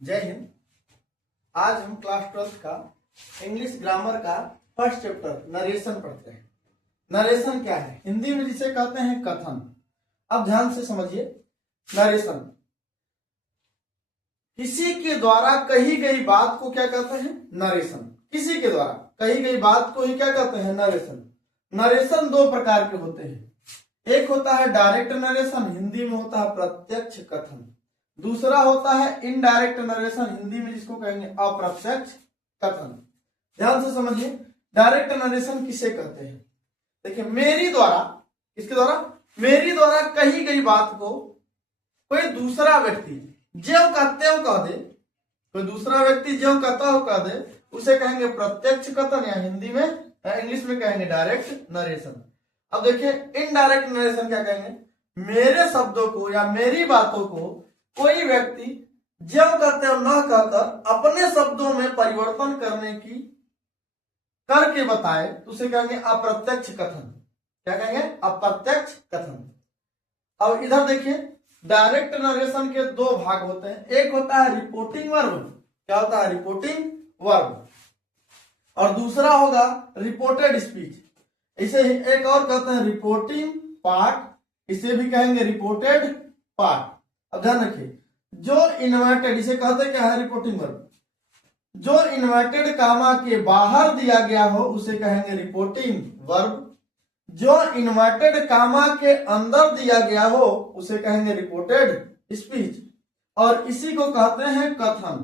जय हिंद। आज हम क्लास 12th का इंग्लिश ग्रामर का फर्स्ट चैप्टर नरेशन पढ़ते हैं। नरेशन क्या है? हिंदी में जिसे कहते हैं कथन। अब ध्यान से समझिए। नरेशन किसी के द्वारा कही गई बात को क्या कहते हैं? नरेशन। किसी के द्वारा कही गई बात को ही क्या कहते हैं? नरेशन। नरेशन दो प्रकार के होते हैं। एक होता है डायरेक्ट नरेशन, हिंदी में होता है प्रत्यक्ष कथन। दूसरा होता है इनडायरेक्ट नरेशन, हिंदी में जिसको कहेंगे अप्रत्यक्ष कथन। ध्यान से समझिए, डायरेक्ट नरेशन किसे कहते हैं? देखिए, मेरी द्वारा, किसके द्वारा? मेरी द्वारा कही गई बात को कोई दूसरा व्यक्ति ज्यों कहते हो कह दे, कोई दूसरा व्यक्ति ज्यों कहता हो कह दे, उसे कहेंगे प्रत्यक्ष कथन, या हिंदी में इंग्लिश में कहेंगे डायरेक्ट नरेशन। अब देखिए, इनडायरेक्ट नरेशन क्या कहेंगे? मेरे शब्दों को या मेरी बातों को कोई व्यक्ति ज्यों कहते हो न कहकर अपने शब्दों में परिवर्तन करके बताए तो उसे कहेंगे अप्रत्यक्ष कथन। क्या कहेंगे? अप्रत्यक्ष कथन। अब इधर देखिए, डायरेक्ट नरेशन के दो भाग होते हैं। एक होता है रिपोर्टिंग वर्ब। क्या होता है? Reporting verb. और दूसरा होगा रिपोर्टेड स्पीच। इसे एक और कहते हैं रिपोर्टिंग पार्ट, इसे भी कहेंगे रिपोर्टेड पार्ट। अब ध्यान रखिए, जो इन्वर्टेड, इसे कहते हैं क्या है? Reporting verb. जो इन्वर्टेड कामा के बाहर दिया गया हो उसे कहेंगे रिपोर्टिंग वर्ब। जो इन्वर्टेड कामा के अंदर दिया गया हो उसे कहेंगे रिपोर्टेड स्पीच। और इसी को कहते हैं कथन।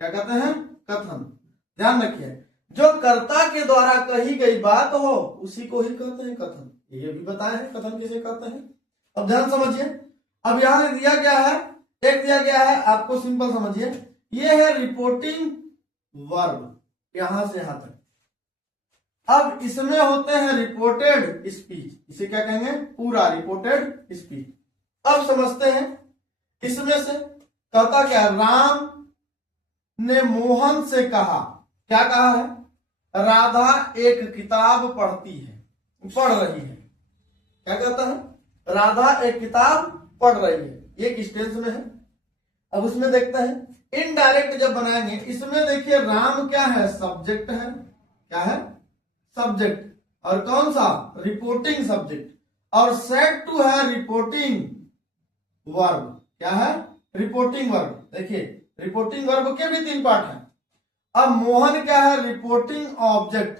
क्या कहते हैं? कथन। ध्यान रखिए, जो कर्ता के द्वारा कही गई बात हो उसी को ही कहते हैं कथन। ये भी बताया है कथन किसे कहते हैं। अब ध्यान समझिए, अब यहां दिया गया है, एक दिया गया है, आपको सिंपल समझिए, ये है रिपोर्टिंग वर्ब, यहां से यहां तक। अब इसमें होते हैं रिपोर्टेड स्पीच, इसे क्या कहेंगे? पूरा रिपोर्टेड स्पीच। अब समझते हैं, इसमें से कहता क्या? राम ने मोहन से कहा। क्या कहा है? राधा एक किताब पढ़ रही है। क्या कहता है? राधा एक किताब पढ़ रही है, एक स्टेंस में है। अब उसमें देखते हैं इनडायरेक्ट जब बनाएंगे, इसमें देखिए राम क्या है? सब्जेक्ट है। क्या है? सब्जेक्ट। और कौन सा? Reporting subject. और सेट टू है रिपोर्टिंग वर्ब। क्या है? Reporting verb. देखिए, रिपोर्टिंग वर्ब के भी तीन पार्ट हैं। अब मोहन क्या है? Reporting object.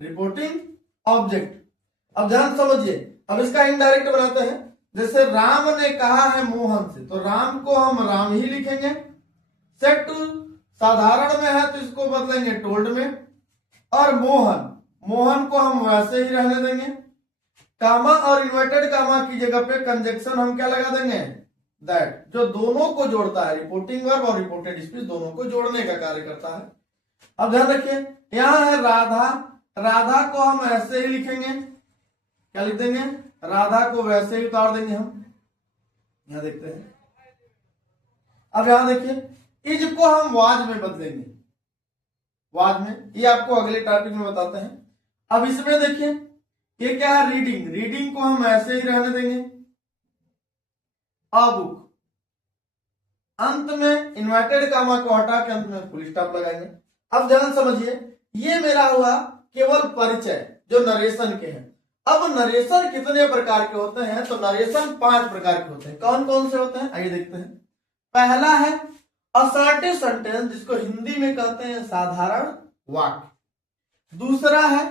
Reporting object. अब ध्यान समझिए, अब इसका इनडायरेक्ट बनाते हैं। जैसे राम ने कहा है मोहन से, तो राम को हम राम ही लिखेंगे। सेट टू साधारण में है तो इसको बदलेंगे टोल्ड में। और मोहन को हम वैसे ही रहने देंगे। कामा और इन्वर्टेड कामा की जगह पे कंजक्शन हम क्या लगा देंगे? दैट, जो दोनों को जोड़ता है, रिपोर्टिंग वर्ब और रिपोर्टेड स्पीच दोनों को जोड़ने का कार्य करता है। अब ध्यान रखिए, यहां है राधा, राधा को हम ऐसे ही लिखेंगे। क्या लिख देंगे? राधा को वैसे ही उतार देंगे हम। यहां देखते हैं, अब यहां देखिए, इज को हम वाज में बदलेंगे। वाज में, ये आपको अगले टॉपिक में बताते हैं। अब इसमें देखिए, ये क्या है? रीडिंग। रीडिंग को हम ऐसे ही रहने देंगे। अ बुक, अंत में इन्वर्टेड कामा को हटा के अंत में फुल स्टॉप लगाएंगे। अब ध्यान समझिए, ये मेरा हुआ केवल परिचय जो नरेशन के हैं। अब नरेशन कितने प्रकार के होते हैं? तो नरेशन 5 प्रकार के होते हैं। कौन कौन से होते हैं? आइए देखते हैं। पहला है असर्टिव सेंटेंस, जिसको हिंदी में कहते हैं साधारण वाक्य। दूसरा है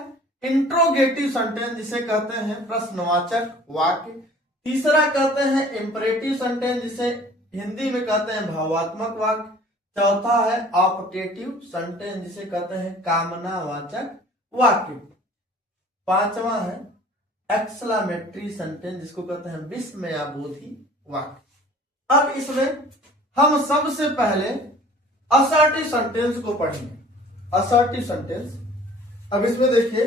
इंट्रोगेटिव सेंटेंस, जिसे कहते हैं प्रश्नवाचक वाक्य। तीसरा कहते हैं इंपरेटिव सेंटेंस, जिसे हिंदी में कहते हैं भावात्मक वाक्य। चौथा है ऑप्टेटिव सेंटेंस, जिसे कहते हैं कामनावाचक वाक्य। पांचवा है एक्सक्लेमेटरी सेंटेंस, जिसको कहते हैं विस्मयाबोधी वाक्य। अब इसमें हम सबसे पहले असर्टिव सेंटेंस को पढ़ेंगे। असर्टिव सेंटेंस, अब इसमें देखिए,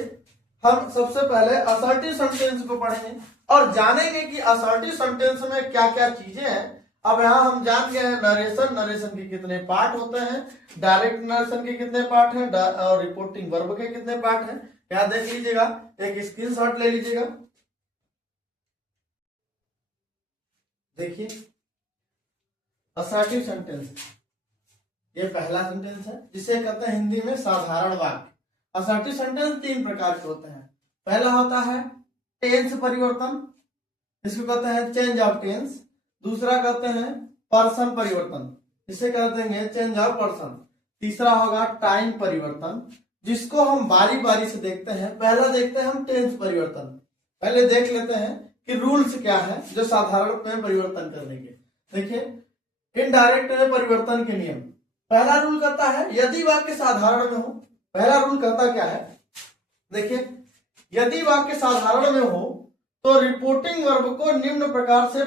हम सबसे पहले असर्टिव सेंटेंस को पढ़ेंगे और जानेंगे कि असर्टिव सेंटेंस में क्या क्या चीजें हैं। अब यहां हम जान गए हैं नरेशन, नरेशन के कितने पार्ट होते हैं, डायरेक्ट नरेशन के कितने पार्ट हैं, और रिपोर्टिंग वर्ब के कितने पार्ट हैं। यहां देख लीजिएगा, एक स्क्रीनशॉट ले लीजिएगा। देखिए, असर्टिव सेंटेंस, ये पहला सेंटेंस है जिसे कहते हैं हिंदी में साधारण वाक्य। असर्टिव सेंटेंस 3 प्रकार के होते हैं। पहला होता है टेंस परिवर्तन, इसको कहते हैं चेंज ऑफ टेंस। दूसरा कहते हैं पर्सन परिवर्तन, इसे कहते हैं चेंज ऑफ पर्सन। तीसरा होगा टाइम परिवर्तन, जिसको हम बारी बारी से देखते हैं। पहला देखते हैं हम टेंस परिवर्तन। पहले देख लेते हैं कि रूल्स क्या है जो साधारण में परिवर्तन करने के। देखिए इनडायरेक्ट में परिवर्तन के नियम। पहला रूल कहता है यदि वाक्य साधारण में हो। पहला रूल कहता क्या है, देखिए यदि वाक्य साधारण में हो तो रिपोर्टिंग वर्ब को निम्न प्रकार से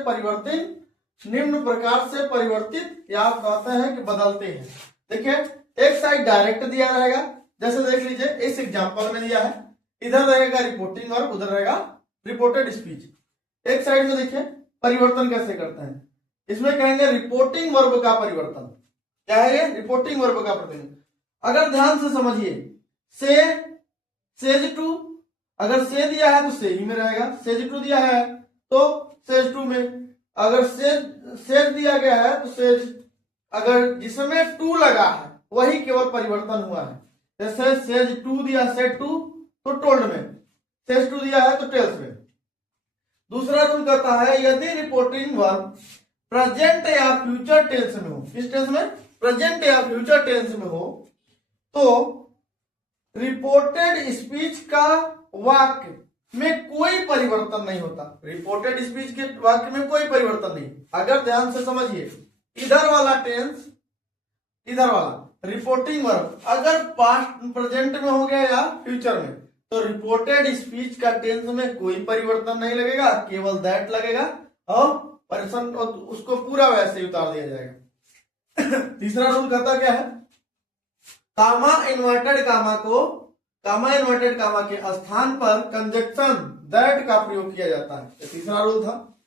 परिवर्तित या आप कहते हैं कि बदलते हैं। देखिए एक साइड डायरेक्ट दिया रहेगा, जैसे देख लीजिए इस एग्जांपल में दिया है, इधर रहेगा रिपोर्टिंग वर्ब, उधर रहेगा रिपोर्टेड स्पीच। एक साइड में देखिए परिवर्तन कैसे करते हैं, इसमें कहेंगे रिपोर्टिंग वर्ब का परिवर्तन। क्या है ये? रिपोर्टिंग वर्ब का परिवर्तन। अगर ध्यान से समझिए, सेज टू, अगर से दिया है तो से ही में रहेगा, सेज टू दिया है तो सेज टू में। अगर सेज दिया गया है तो सेज, अगर जिसमें टू लगा है वही केवल परिवर्तन हुआ है। जैसे सेज टू दिया, सेज टू तो टोल्ड में, सेज टू दिया है तो टेल्स में। दूसरा रूल कहता है यदि रिपोर्टिंग वर्ब प्रेजेंट या फ्यूचर टेंस में हो, किस टेंस में? प्रेजेंट या फ्यूचर टेंस में हो, तो रिपोर्टेड स्पीच का वाक्य में कोई परिवर्तन नहीं होता। रिपोर्टेड स्पीच के वाक्य में कोई परिवर्तन नहीं। अगर ध्यान से समझिए, इधर वाला टेंस, इधर वाला रिपोर्टिंग वर्ब अगर पास्ट प्रेजेंट में हो गया या फ्यूचर में, तो रिपोर्टेड स्पीच का टेंस में कोई परिवर्तन नहीं लगेगा, केवल दैट लगेगा और पर्सन उसको पूरा वैसे ही उतार दिया जाएगा। तीसरा रूल कहता क्या है, कामा इन्वर्टेड कामा के स्थान पर कंजक्शन दैट का प्रयोग किया जाता है। ये तीसरा रूल था।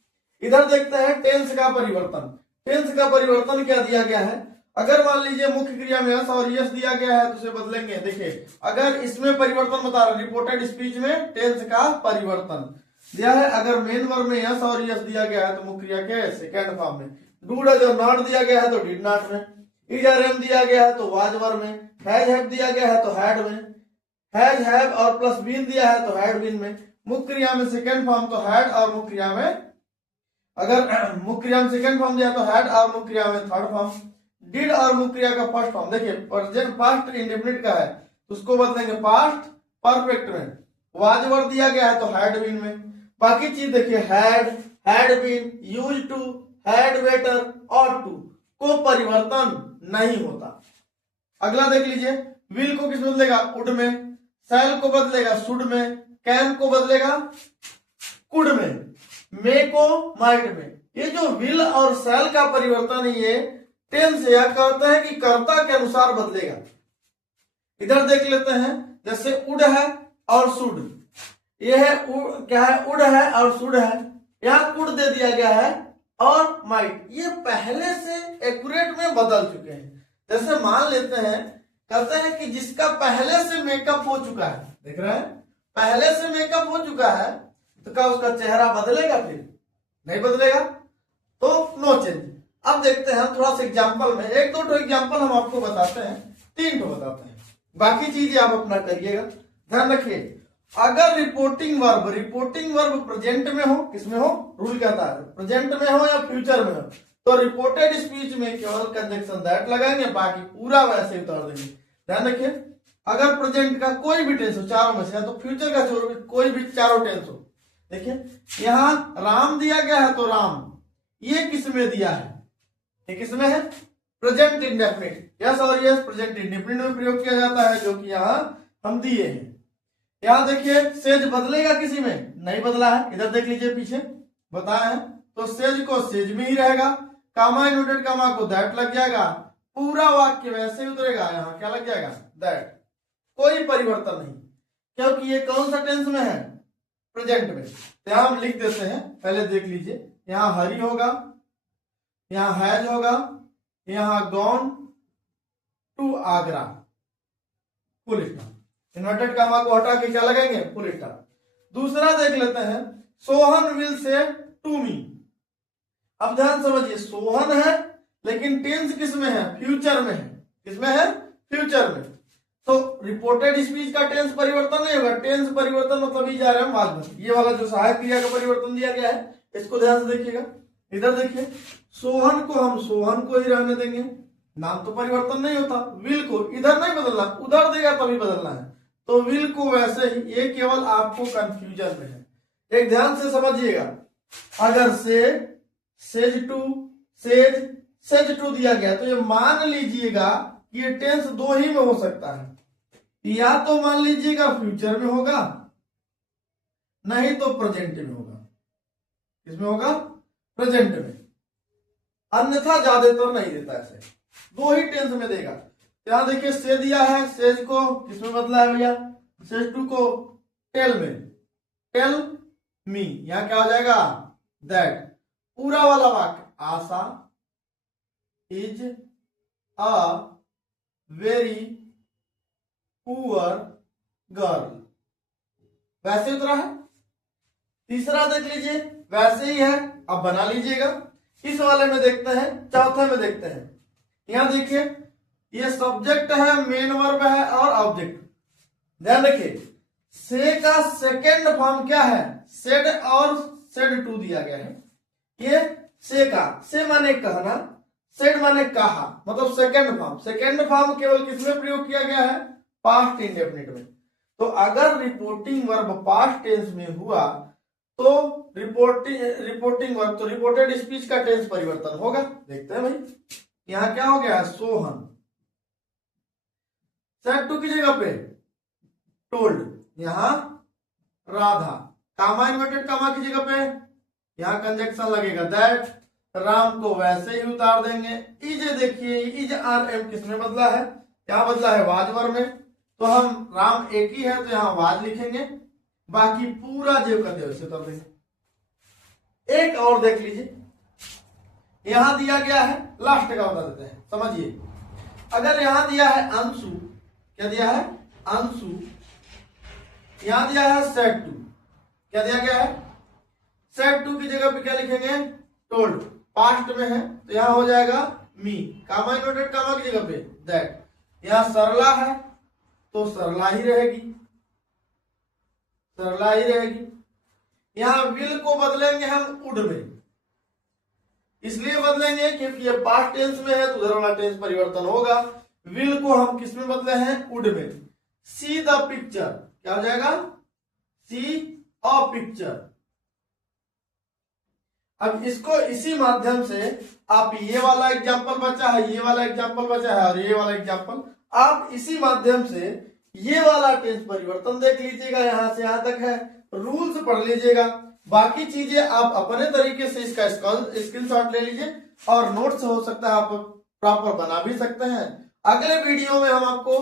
इधर देखते हैं टेंस का परिवर्तन। टेंस का परिवर्तन क्या दिया गया है, अगर मान लीजिए मुख्य क्रिया में यस और यस दिया गया है तो उसे बदलेंगे। देखिए अगर इसमें परिवर्तन बता रहा है, रिपोर्टेड स्पीच में टेंस का परिवर्तन दिया है। अगर मेन वर्ब में यस और यस दिया गया है तो मुख्य क्रिया के सेकंड फॉर्म में। डू डज और नॉट दिया गया है तो डिड नॉट में। इज और एम दिया गया है तो वाज वर्ब में। हैज हैव दिया गया है तो हैड में। हैज हैव और प्लस बीन दिया है तो हैड बीन में। मुख्य क्रिया में सेकंड फॉर्म तो हैड, और मुख्य क्रिया में, अगर मुख्य क्रिया में सेकंड फॉर्म दिया तो हैड, और मुख्य क्रिया में थर्ड फॉर्म। डिड और मुख्य क्रिया का फर्स्ट फॉर्म। देखिए प्रेजेंट पास्ट इंडेफिनिट का है तो उसको बदलेंगे पास्ट परफेक्ट में। वाज वर्ब दिया गया है तो हैड बीन में। बाकी चीज देखिए had been, used to, had better और टू को परिवर्तन नहीं होता। अगला देख लीजिए, विल को किस बदलेगा? वुड में। शैल को बदलेगा शुड में। कैन को बदलेगा कुड में। मे को माइट में। ये जो विल और शैल का परिवर्तन है ये टेंस या कहते हैं कि कर्ता के अनुसार बदलेगा। इधर देख लेते हैं, जैसे उड है और शुड, ये है क्या है? उड है और शुड है। यहाँ कुड दे दिया गया है और माइट, ये पहले से एक्यूरेट में बदल चुके हैं। जैसे मान लेते हैं, कहते हैं कि जिसका पहले से मेकअप हो चुका है, देख रहे हैं, पहले से मेकअप हो चुका है, तो क्या उसका चेहरा बदलेगा? फिर नहीं बदलेगा, तो नो चेंज। अब देखते हैं थोड़ा सा एग्जांपल में, एक दो एग्जांपल हम आपको बताते हैं, 3 बताते हैं, बाकी चीजें आप अपना करिएगा। ध्यान रखिए, अगर रिपोर्टिंग वर्ब प्रेजेंट में हो, किसमें हो? रूल कहता है प्रेजेंट में हो या फ्यूचर में हो, तो रिपोर्टेड स्पीच में केवल कंजक्शन दैट लगाएंगे, बाकी पूरा वैसे उतार देंगे। ध्यान रखिए, अगर प्रेजेंट का कोई भी टेंस हो चारों में से, तो फ्यूचर का कोई भी चारों टेंस हो। देखिए यहां राम दिया गया है तो राम, ये किसमें दिया है? ये किसमें है? Present indefinite. यस और यस प्रेजेंट इंडेफिनिट में प्रयोग किया जाता है, जो कि यहाँ हम दिए हैं। यहां देखिए सेज बदलेगा किसी में? नहीं बदला है। इधर देख लीजिए पीछे बताया है, तो सेज को सेज में ही रहेगा। कामा इन्वर्टेड कामा को दैट लग जाएगा, पूरा वाक्य वैसे ही उतरेगा। यहाँ क्या लग जाएगा? दैट। कोई परिवर्तन नहीं, क्योंकि ये कौन सा टेंस में है? प्रेजेंट में। तो यहां हम लिख देते हैं, पहले देख लीजिए, यहाँ हरी होगा, यहाँ हैज होगा, यहाँ gone to Agra, full stop. Inverted comma को हटा के क्या लगाएंगे? Full stop. दूसरा देख लेते हैं, Sohan will say to me. अब ध्यान समझिए, सोहन है लेकिन टेंस किस में है? फ्यूचर में है। किसमें है? फ्यूचर में। तो रिपोर्टेड स्पीच का टेंस परिवर्तन नहीं होगा। टेंस परिवर्तन मतलब ही जा रहे हैं आज में। ये वाला जो सहायक क्रिया का परिवर्तन दिया गया है इसको ध्यान से देखिएगा। इधर देखिए, सोहन को हम सोहन को ही रहने देंगे, नाम तो परिवर्तन नहीं होता। विल को इधर नहीं बदलना, उधर देगा तभी बदलना है। तो विल को वैसे ही, ये केवल आपको कंफ्यूजन में है। एक ध्यान से समझिएगा, अगर सेज टू, सेज टू दिया गया तो ये मान लीजिएगा कि ये टेंस दो ही में हो सकता है। या तो मान लीजिएगा फ्यूचर में होगा, नहीं तो प्रेजेंट में होगा। किसमें होगा? प्रेजेंट में। अन्यथा ज्यादातर नहीं देता, ऐसे दो ही टेंस में देगा। यहां देखिए से दिया है, सेज को किसमें बदला है भैया? सेज टू को टेल में, टेल मी। यहां क्या हो जाएगा? दैट। पूरा वाला वाक्य, Asha is a very poor girl, वैसे उतरा है। तीसरा देख लीजिए, वैसे ही है, अब बना लीजिएगा। इस वाले में देखते हैं, चौथे में देखते हैं। यहां देखिए, ये सब्जेक्ट है, मेन वर्ब है और ऑब्जेक्ट। ध्यान रखिए, से का सेकेंड फॉर्म क्या है? सेड और सेड टू दिया गया है। ये से का, से माने कहना, सेड माने कहा, मतलब सेकेंड फॉर्म। सेकेंड फॉर्म केवल किसमें प्रयोग किया गया है? पास्ट इंडेफिनिट में। तो अगर रिपोर्टिंग वर्ब पास्ट टेंस में हुआ तो रिपोर्टिंग वर्ब, तो रिपोर्टेड स्पीच का टेंस परिवर्तन होगा। देखते हैं भाई, यहां क्या हो गया? सोहन। सेड टू की जगह पे टोल्ड, यहां राधा। कामा इन्वर्टेड कामा की जगह पे यहां कंजक्शन लगेगा दैट। राम को वैसे ही उतार देंगे। इज देखिए, इज आर एम किसमें बदला है? क्या बदला है? वाज वर्ब में। तो हम राम एक ही है तो यहां वाज लिखेंगे, बाकी पूरा जेब का देव से कर देंगे। एक और देख लीजिए, यहां दिया गया है, लास्ट का बता देते हैं, समझिए। अगर यहां दिया है अंशु, क्या दिया है? अंशु। यहां दिया है सेड टू, क्या दिया गया है? सेड टू की जगह पे क्या लिखेंगे? टोल्ड। पास्ट में है तो यहां हो जाएगा मी। कामा इन्वर्टेड कामा की जगह पे दैट। यहां सरला है तो सरला ही रहेगी, सरला ही रहेगी। यहां विल को बदलेंगे हम उड में, इसलिए बदलेंगे क्योंकि ये पास्ट टेंस में है तो उधर वाला टेंस परिवर्तन होगा। विल को हम किस में बदले हैं? उड में। सी द पिक्चर, क्या हो जाएगा? सी अ पिक्चर। अब इसको इसी माध्यम से आप, ये वाला एग्जाम्पल बचा है, ये वाला एग्जाम्पल बचा है और ये वाला एग्जाम्पल, आप इसी माध्यम से ये वाला टेंस परिवर्तन देख लीजिएगा। यहां से यहां तक है, रूल्स पढ़ लीजिएगा। बाकी चीजें आप अपने तरीके से इसका स्क्रीनशॉट ले लीजिए और नोट्स हो सकता है आप प्रॉपर बना भी सकते हैं। अगले वीडियो में हम आपको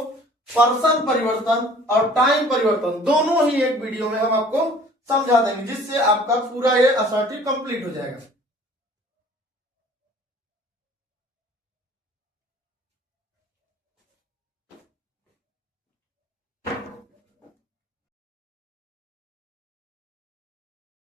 पर्सन परिवर्तन और टाइम परिवर्तन दोनों ही एक वीडियो में हम आपको समझा देंगे, जिससे आपका पूरा ये असर्टिव कंप्लीट हो जाएगा।